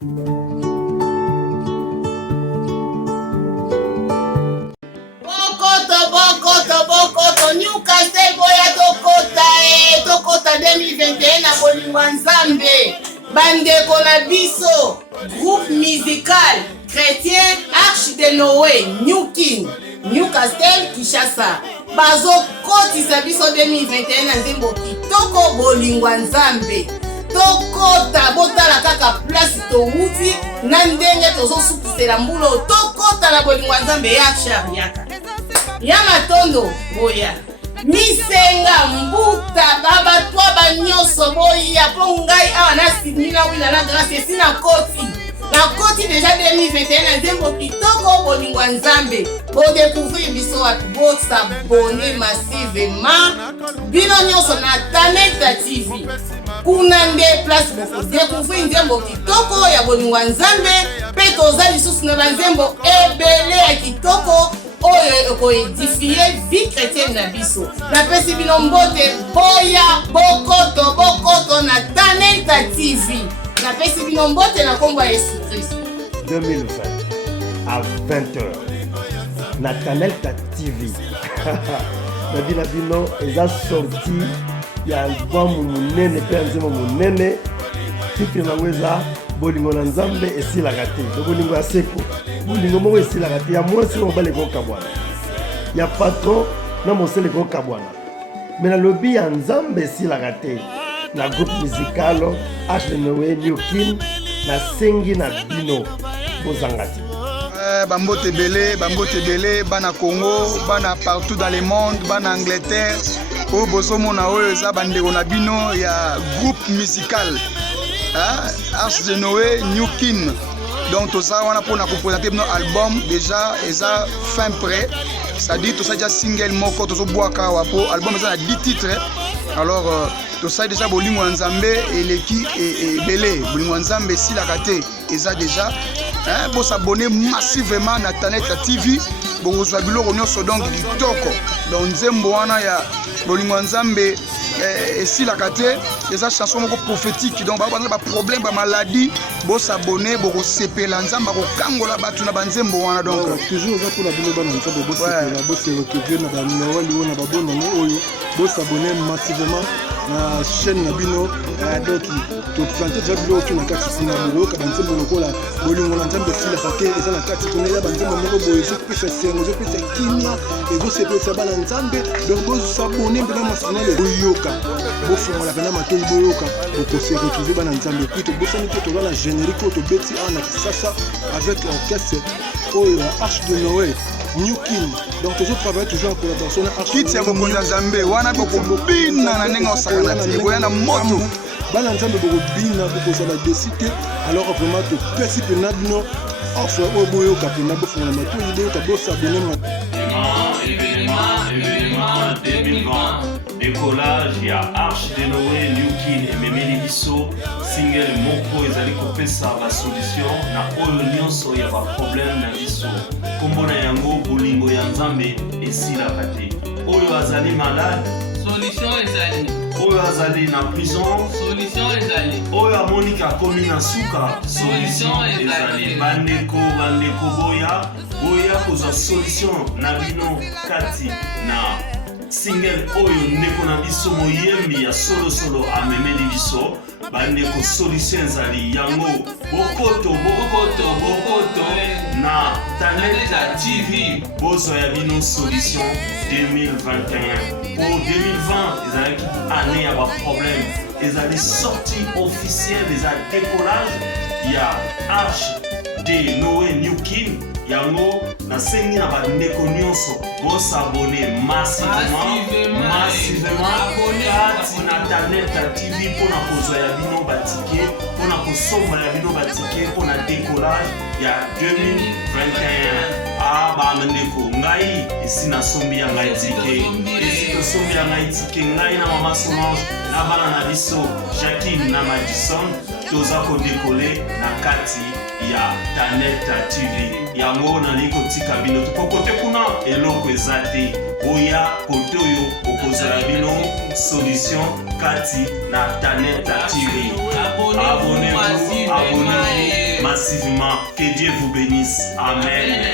Bokoto Newcastle boya tokota 2021 na bolingwa nzambe bandeko na biso groupe musical chrétien Arche de Noé Newcastle Kinshasa bazokotisa biso 2021 na nzembo kitoko bolingwa nzambe tokota botala kaka place towuti na ndenge tozosukisela mbulo tokota na bolingwa nzambe ya shariaka ya matondo boya misenga mbuta babatwa banyoso boya po ngai awa nasimina wina na grâce esi na koti deja 2021 na nzembo kitoko bolingwa nzambe bodécouvrir biso wapi bosabone massivement bino nyonso na Taneta TV kuna nde place bokodécouvrir nzembo kitoko ya bolingwa nzambe mpe toza lisusu na banzembo ebele ya kitoko oyo ekoedifie vie chrétienne na biso napesi bino mbote boya bokoto na Taneta TV napesi bino mbote na kombo ya Yesu Kristo 2020 à 20h na Taneta TV na bino eza sorti ya album munene pe nzembo munene titre nango eza bolingo na nzambe esilaka te bolingo ya seko bolingo moko esilaka te ya mwasi na mobali ekokabwana ya patron na mosele ekokabwana me na lobi ya nzambe esilaka te na groupe musical Arche de Noé Newkin na sengi na bino bozanga te bambote belé bana Congo bana partout dans le monde bana Angleterre oyo bozomona oyo eza bandeko na bino ya groupe musical Arche de Noé Newkin donc tout ça on a pour présenter notre album déjà eza fin prêt c'est-à-dire tout ça déjà single moko to so boaka wapo album eza na 10 titres alors tout ça déjà bolingo nzambe eleki et belé bolingo nzambe silaka te eza déjà pour s'abonner massivement na Taneta TV bokozwa biloko nyonso donc kitoko donc nzembo wana ya bolingo nzambe esilaka te eza chanson moko prophétique donc ba problème ba maladie bo s'abonner boko sepela nzamba ko kangola batu na banzembo wana donc toujours za pour la bino bana nzambo bo sepela bo se retrouver na ba nawali wana ba bonno oyo bo s'abonner massivement na chaîne na bino donc to planter déjà bilo ki na kati na bilo ka banzembo lokola bolingo na nzambe esilaka te eza na kati tone ya banzembo moko boyo zo pesa sengo zo pesa kimia ezo sepela bana nzambe donc bo s'abonner bana massivement le boyoka bo fongola bana matoi boyoka boko se retrouver bana nzambe plutôt bo sani to la générique to beti ana sasa avec orchestre oyo Arche de Noé Newkin donc toujours travaille toujours en collaboration na Arche kiti ya bokonzi nzambe wana bokobina na ndenge osakana te boya na moto bana nzambe bokobina bokozala desite alors vraiment to pesi pena bino offre oyo boyoka pena bofongola matoi boyoka bosabone événement 2020 décollage il y a Arche de Noé Newkin et Memeli Bisso single moko ezali kopesa ba solution na oyo nyonso ya ba problème na biso kombo na yango bolingo ya nzambe esilaka te oyo azali malade solution ezali oyo azali na prison solution ezali oyo amonika akomi na suka solution ezali bandeko boya kozwa solution na bino kati na single oyo ndeko na biso moyembi ya solo amemeli biso bandeko solution ezali yango bokoto na Taneta TV bozo ya bino solution 2021 pour 2020 ezalaki année ya ba problème ezali sortie officielle des décollage ya Arche de Noé Newkin yango nasengi na bandeko nyonso bosabone massivement kati na Taneta TV mpona kozwa ya bino batike mpona kosombola ya bino batike mpona décollage ya 2021 bandeko ngai esi nasombi ya ngai tike esi tosombi ya ngai tike ngai na mama Solange na bana na biso Jacqueline na Madison toza kodekole na kati ya Taneta TV yango nali kotika bino tokote kuna eloko eza te oya kote oyo okozala bino solution kati na Taneta TV abonnez-vous massivement. Que Dieu vous bénisse. Amen.